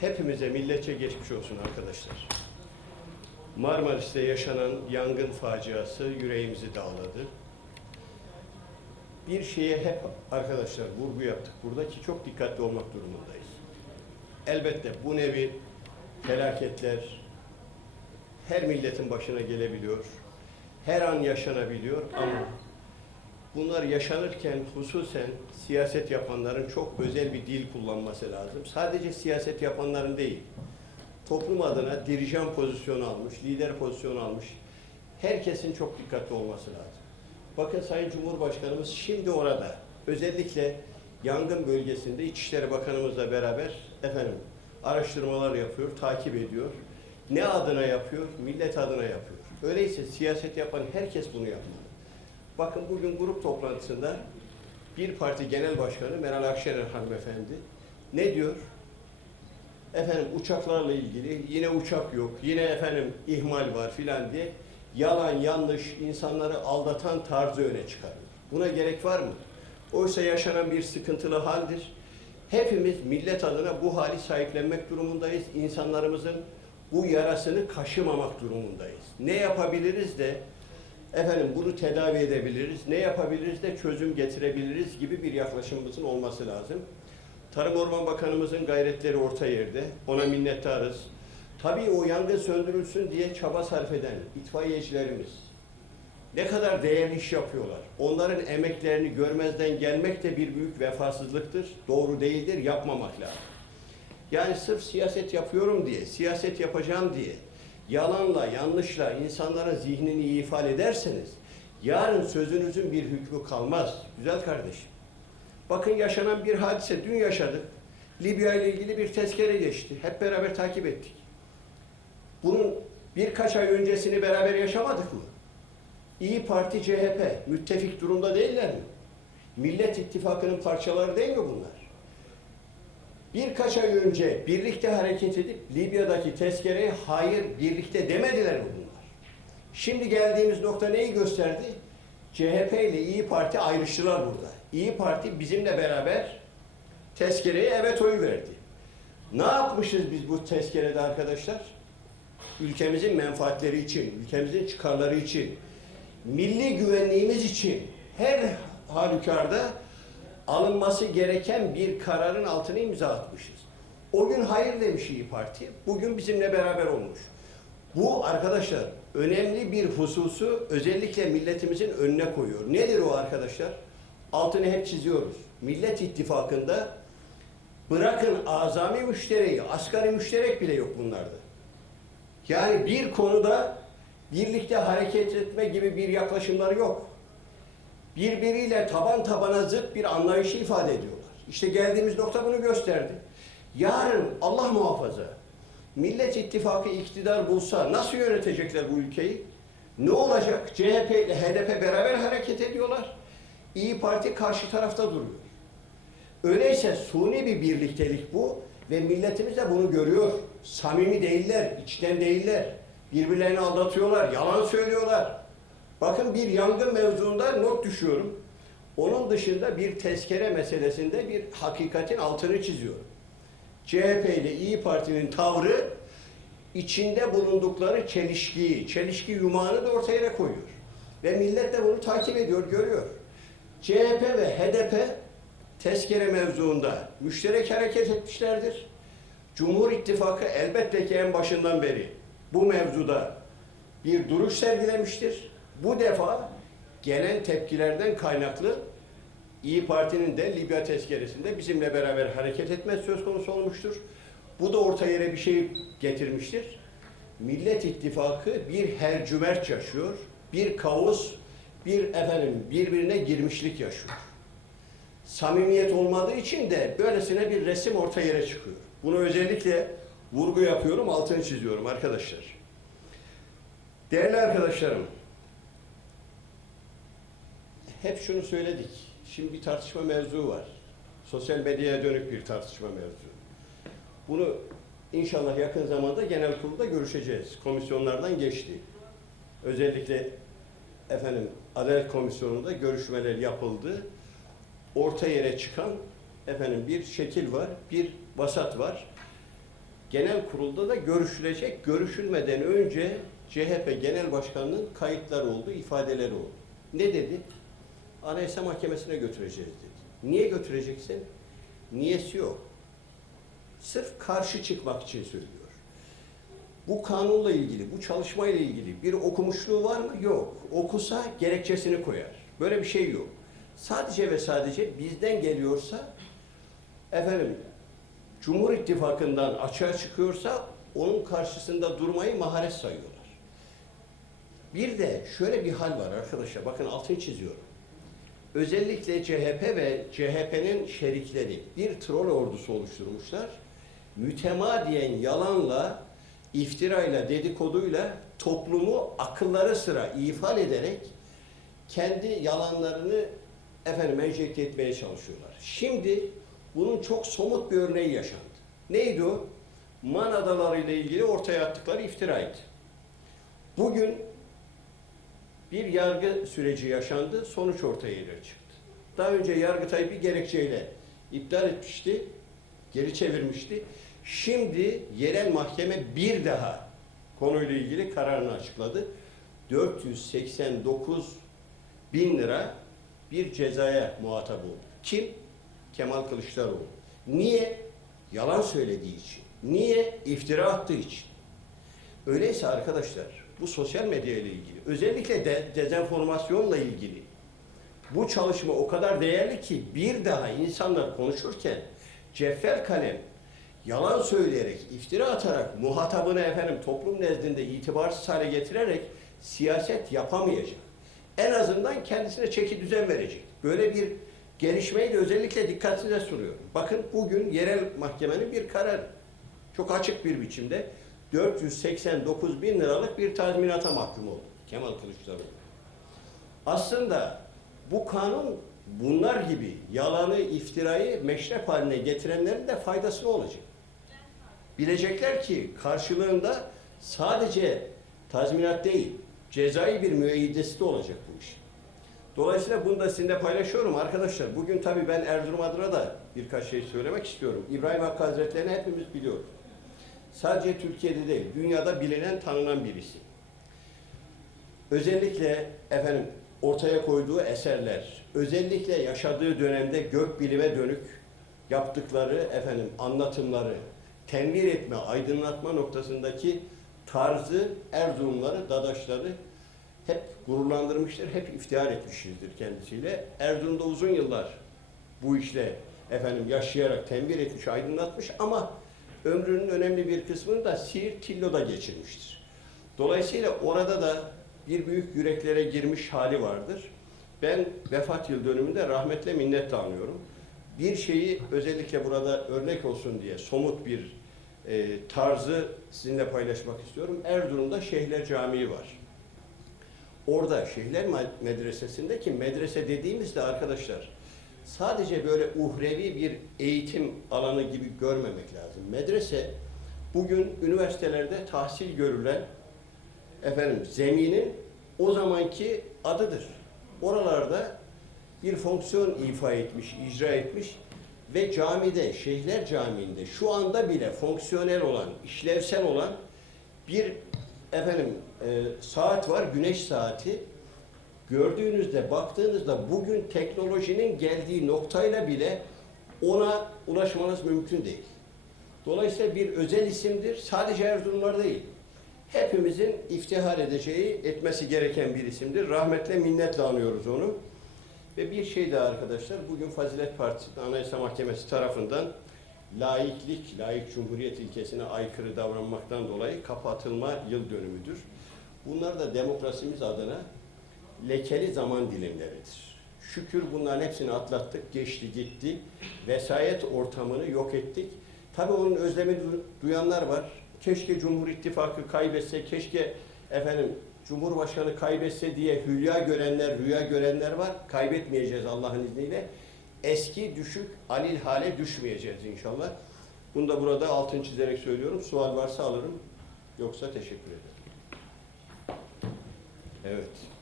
Hepimize milletçe geçmiş olsun arkadaşlar. Marmaris'te yaşanan yangın faciası yüreğimizi dağladı. Bir şeye hep arkadaşlar vurgu yaptık burada ki çok dikkatli olmak durumundayız. Elbette bu nevi felaketler her milletin başına gelebiliyor. Her an yaşanabiliyor ama bunlar yaşanırken hususen siyaset yapanların çok özel bir dil kullanması lazım. Sadece siyaset yapanların değil, toplum adına dirijan pozisyonu almış, lider pozisyonu almış herkesin çok dikkatli olması lazım. Bakın Sayın Cumhurbaşkanımız şimdi orada özellikle yangın bölgesinde İçişleri Bakanımızla beraber efendim araştırmalar yapıyor, takip ediyor. Ne adına yapıyor? Millet adına yapıyor. Öyleyse siyaset yapan herkes bunu yapmalı. Bakın bugün grup toplantısında bir parti genel başkanı Meral Akşener hanımefendi ne diyor? Efendim uçaklarla ilgili yine uçak yok, yine efendim ihmal var filan diye yalan yanlış insanları aldatan tarzı öne çıkarıyor. Buna gerek var mı? Oysa yaşanan bir sıkıntılı haldir. Hepimiz millet adına bu hali sahiplenmek durumundayız. İnsanlarımızın bu yarasını kaşımamak durumundayız. Ne yapabiliriz de efendim bunu tedavi edebiliriz, ne yapabiliriz de çözüm getirebiliriz gibi bir yaklaşımımızın olması lazım. Tarım Orman Bakanımızın gayretleri orta yerde. Ona minnettarız. Tabii o yangın söndürülsün diye çaba sarf eden itfaiyecilerimiz ne kadar değerli iş yapıyorlar. Onların emeklerini görmezden gelmek de bir büyük vefasızlıktır. Doğru değildir, yapmamak lazım. Yani sırf siyaset yapıyorum diye, siyaset yapacağım diye yalanla, yanlışla insanların zihnini iyi ifade ederseniz yarın sözünüzün bir hükmü kalmaz. Güzel kardeşim. Bakın yaşanan bir hadise dün yaşadık. Libya ile ilgili bir tezkere geçti. Hep beraber takip ettik. Bunun birkaç ay öncesini beraber yaşamadık mı? İyi Parti CHP müttefik durumda değiller mi? Millet İttifakı'nın parçaları değil mi bunlar? Birkaç ay önce birlikte hareket edip Libya'daki tezkereye hayır birlikte demediler mi bunlar? Şimdi geldiğimiz nokta neyi gösterdi? CHP ile İyi Parti ayrıştılar burada. İyi Parti bizimle beraber tezkereye evet oyu verdi. Ne yapmışız biz bu tezkerede arkadaşlar? Ülkemizin menfaatleri için, ülkemizin çıkarları için, milli güvenliğimiz için her halükarda alınması gereken bir kararın altına imza atmışız. O gün hayır demiş İyi Parti, bugün bizimle beraber olmuş. Bu arkadaşlar önemli bir hususu özellikle milletimizin önüne koyuyor. Nedir o arkadaşlar? Altını hep çiziyoruz. Millet İttifakı'nda bırakın azami müştereği, asgari müşterek bile yok bunlarda. Yani bir konuda birlikte hareket etme gibi bir yaklaşımları yok. Birbiriyle taban tabana zıt bir anlayışı ifade ediyorlar. İşte geldiğimiz nokta bunu gösterdi. Yarın Allah muhafaza Millet İttifakı iktidar bulsa nasıl yönetecekler bu ülkeyi? Ne olacak? CHP ile HDP beraber hareket ediyorlar. İyi Parti karşı tarafta duruyor. Öyleyse suni bir birliktelik bu ve milletimiz de bunu görüyor. Samimi değiller, içten değiller. Birbirlerini aldatıyorlar, yalan söylüyorlar. Bakın bir yangın mevzuunda not düşüyorum. Onun dışında bir tezkere meselesinde bir hakikatin altını çiziyorum. CHP ile İyi Parti'nin tavrı içinde bulundukları çelişkiyi, çelişki yumağını da ortaya koyuyor. Ve millet de bunu takip ediyor, görüyor. CHP ve HDP tezkere mevzuunda müşterek hareket etmişlerdir. Cumhur İttifakı elbette ki en başından beri bu mevzuda bir duruş sergilemiştir. Bu defa gelen tepkilerden kaynaklı İyi Parti'nin de Libya tezkeresinde bizimle beraber hareket etmesi söz konusu olmuştur. Bu da orta yere bir şey getirmiştir. Millet İttifakı bir hercümerç yaşıyor, bir kaos, bir efendim birbirine girmişlik yaşıyor. Samimiyet olmadığı için de böylesine bir resim orta yere çıkıyor. Bunu özellikle vurgu yapıyorum, altını çiziyorum arkadaşlar. Değerli arkadaşlarım, hep şunu söyledik. Şimdi bir tartışma mevzu var. Sosyal medyaya dönük bir tartışma mevzu. Bunu inşallah yakın zamanda genel kurulda görüşeceğiz. Komisyonlardan geçti. Özellikle efendim Adalet Komisyonu'nda görüşmeler yapıldı. Orta yere çıkan efendim bir şekil var, bir vasat var. genel kurulda da görüşülecek. Görüşülmeden önce CHP Genel Başkanı'nın kayıtları oldu, ifadeleri oldu. Ne dedi? Anayasa Mahkemesi'ne götüreceğiz dedi. Niye götüreceksin? Niyesi yok. Sırf karşı çıkmak için söylüyor. Bu kanunla ilgili, bu çalışmayla ilgili bir okumuşluğu var mı? Yok. Okusa gerekçesini koyar. Böyle bir şey yok. Sadece ve sadece bizden geliyorsa efendim Cumhur İttifakı'ndan açığa çıkıyorsa onun karşısında durmayı maharet sayıyorlar. Bir de şöyle bir hal var arkadaşlar. Bakın altını çiziyorum. Özellikle CHP ve CHP'nin şerikleri bir troll ordusu oluşturmuşlar. Mütemadiyen yalanla, iftirayla, dedikoduyla toplumu akılları sıra ifade ederek kendi yalanlarını efendim enjekte etmeye çalışıyorlar. Şimdi bunun çok somut bir örneği yaşandı. Neydi o? Man Adaları ile ilgili ortaya attıkları iftiraydı. Bugün bir yargı süreci yaşandı, sonuç ortaya çıktı. Daha önce Yargıtay bir gerekçeyle iptal etmişti, geri çevirmişti. Şimdi yerel mahkeme bir daha konuyla ilgili kararını açıkladı. 489 bin lira bir cezaya muhatap oldu. Kim? Kemal Kılıçdaroğlu. Niye? Yalan söylediği için. Niye? İftira attığı için. Öyleyse arkadaşlar bu sosyal medya ile ilgili özellikle de dezenformasyonla ilgili bu çalışma o kadar değerli ki bir daha insanlar konuşurken ceffel kalem yalan söyleyerek, iftira atarak muhatabını efendim toplum nezdinde itibarsız hale getirerek siyaset yapamayacak. En azından kendisine çeki düzen verecek. Böyle bir gelişmeyi de özellikle dikkat size sunuyorum. Bakın bugün yerel mahkemenin bir karar çok açık bir biçimde 489 bin liralık bir tazminata mahkum oldu Kemal Kılıçdaroğlu. Aslında bu kanun bunlar gibi yalanı, iftirayı meşrep haline getirenlerin de faydasını olacak. Bilecekler ki karşılığında sadece tazminat değil, cezai bir müeyyidesi de olacak bu iş. Dolayısıyla bunu da sizinle paylaşıyorum arkadaşlar. Bugün tabii ben Erzurum adına da birkaç şey söylemek istiyorum. İbrahim Hakkı Hazretleri'ni hepimiz biliyoruz. Sadece Türkiye'de değil, dünyada bilinen, tanınan birisi. Özellikle efendim ortaya koyduğu eserler, özellikle yaşadığı dönemde gökbilime dönük yaptıkları efendim anlatımları, tenvir etme, aydınlatma noktasındaki tarzı Erzurumları, Dadaşları hep gururlandırmıştır, hep iftihar etmişizdir kendisiyle. Erzurum'da uzun yıllar bu işle efendim yaşayarak tenvir etmiş, aydınlatmış ama ömrünün önemli bir kısmını da Siirt Tillo'da geçirmiştir. Dolayısıyla orada da bir büyük yüreklere girmiş hali vardır. Ben vefat yıl dönümünde rahmetle minnetle anıyorum. Bir şeyi özellikle burada örnek olsun diye somut bir e, tarzı sizinle paylaşmak istiyorum. Erzurum'da Şeyhler Camii var. Orada Şeyhler Medresesi'nde ki medrese dediğimizde arkadaşlar sadece böyle uhrevi bir eğitim alanı gibi görmemek lazım. Medrese bugün üniversitelerde tahsil görülen efendim zeminin o zamanki adıdır. Oralarda bir fonksiyon ifa etmiş, icra etmiş ve camide, Şeyhler Camii'nde şu anda bile fonksiyonel olan, işlevsel olan bir efendim e, saat var, güneş saati. Gördüğünüzde, baktığınızda bugün teknolojinin geldiği noktayla bile ona ulaşmanız mümkün değil. Dolayısıyla bir özel isimdir. Sadece Erzurumlar değil. Hepimizin iftihar edeceği, etmesi gereken bir isimdir. Rahmetle, minnetle anıyoruz onu. Ve bir şey daha arkadaşlar, bugün Fazilet Partisi Anayasa Mahkemesi tarafından laiklik, laik cumhuriyet ilkesine aykırı davranmaktan dolayı kapatılma yıl dönümüdür. Bunlar da demokrasimiz adına lekeli zaman dilimleridir. Şükür bunların hepsini atlattık, geçti gitti. Vesayet ortamını yok ettik. Tabii onun özlemi duyanlar var. Keşke Cumhur İttifakı kaybetse, keşke efendim Cumhurbaşkanı kaybetse diye hülya görenler, rüya görenler var. Kaybetmeyeceğiz Allah'ın izniyle. Eski düşük alil hale düşmeyeceğiz inşallah. Bunu da burada altın çizerek söylüyorum. Sual varsa alırım. Yoksa teşekkür ederim. Evet.